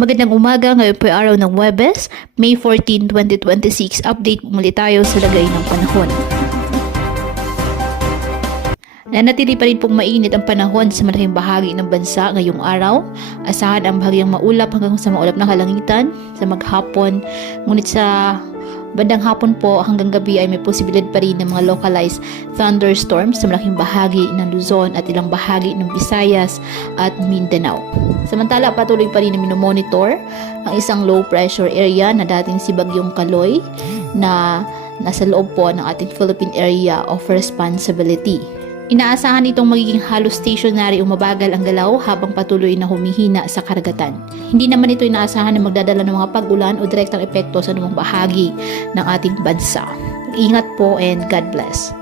Magandang umaga, ngayon po ay araw ng Huwebes, May 14, 2026. Update muli tayo sa lagay ng panahon. Nanatili pa rin pong mainit ang panahon sa malaking bahagi ng bansa ngayong araw. Asahan ang bahagyang maulap hanggang sa maulap na kalangitan sa maghapon. Ngunit sa bandang hapon po hanggang gabi ay may posibilidad pa rin ng mga localized thunderstorms sa malaking bahagi ng Luzon at ilang bahagi ng Visayas at Mindanao. Samantala, patuloy pa rin na minomonitor ang isang low pressure area na dating si Bagyong Kaloy na nasa loob po ng ating Philippine Area of Responsibility. Inaasahan itong magiging halos stationary o mabagal ang galaw habang patuloy na humihina sa karagatan. Hindi naman ito inaasahan na magdadala ng mga pag-ulan o direktang epekto sa anumang bahagi ng ating bansa. Ingat po and God bless.